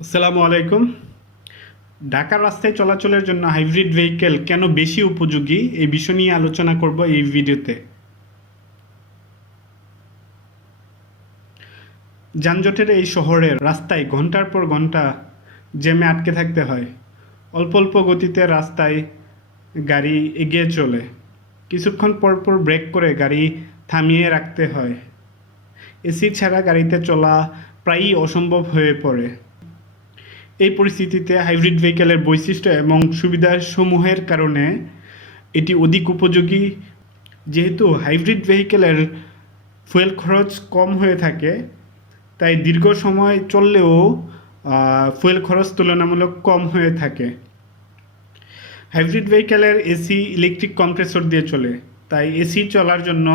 আসসালামু আলাইকুম। ঢাকার রাস্তায় চলাচলের জন্য হাইব্রিড ভেহিকেল কেন বেশি উপযোগী এই বিষয় নিয়ে আলোচনা করব এই ভিডিওতে। যানজটের এই শহরের রাস্তায় ঘন্টার পর ঘন্টা জ্যামে আটকে থাকতে হয়। অল্প অল্প গতিতে রাস্তায় গাড়ি এগিয়ে চলে, কিছুক্ষণ পর পর ব্রেক করে গাড়ি থামিয়ে রাখতে হয়। এসি ছাড়া গাড়িতে চলা প্রায়ই অসম্ভব হয়ে পড়ে। এই পরিস্থিতিতে হাইব্রিড ভেহিকেলের বৈশিষ্ট্য এবং সুবিধাসমূহের কারণে এটি অধিক উপযোগী। যেহেতু হাইব্রিড ভেহিকেলের ফুয়েল খরচ কম হয়ে থাকে, তাই দীর্ঘ সময় চললেও ফুয়েল খরচ তুলনামূলক কম হয়ে থাকে। হাইব্রিড ভেহিকেলের এসি ইলেকট্রিক কম্প্রেসর দিয়ে চলে, তাই এসি চলার জন্য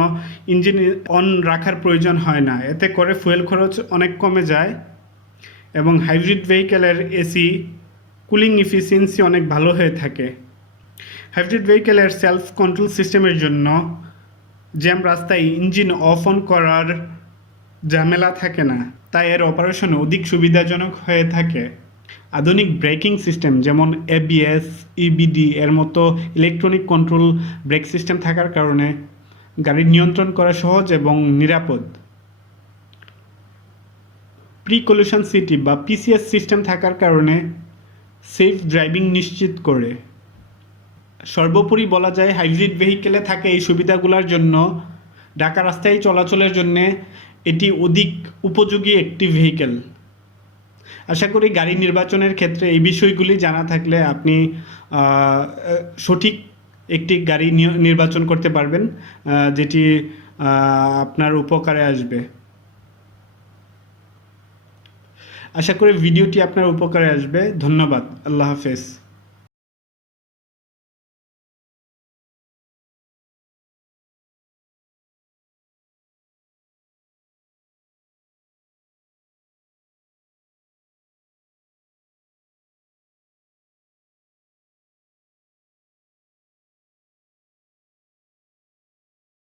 ইঞ্জিন অন রাখার প্রয়োজন হয় না। এতে করে ফুয়েল খরচ অনেক কমে যায় এবং হাইব্রিড ভেহিকেলের এসি কুলিং এফিসিয়েন্সি অনেক ভালো হয়ে থাকে। হাইব্রিড ভেহিকেলের সেলফ কন্ট্রোল সিস্টেমের জন্য জ্যাম রাস্তায় ইঞ্জিন অফ অন করার ঝামেলা থাকে না, তাই এর অপারেশন অধিক সুবিধাজনক হয়ে থাকে। আধুনিক ব্রেকিং সিস্টেম যেমন এবিএস, ইবিডি এর মতো ইলেকট্রনিক কন্ট্রোল ব্রেক সিস্টেম থাকার কারণে গাড়ি নিয়ন্ত্রণ করা সহজ এবং নিরাপদ। প্রি কলিশন সিটি বা পিসিএস সিস্টেম থাকার কারণে সেফ ড্রাইভিং নিশ্চিত করে। সর্বোপরি বলা যায় হাইব্রিড ভেহিকেলে থাকে এই সুবিধাগুলোর জন্য ঢাকা রাস্তায় চলাচলের জন্যে এটি অধিক উপযোগী একটি ভেহিকেল। আশা করি গাড়ি নির্বাচনের ক্ষেত্রে এই বিষয়গুলি জানা থাকলে আপনি সঠিক একটি গাড়ি নির্বাচন করতে পারবেন, যেটি আপনার উপকারে আসবে। আশা করি ভিডিওটি আপনার উপকারে আসবে। ধন্যবাদ। আল্লাহ হাফেজ।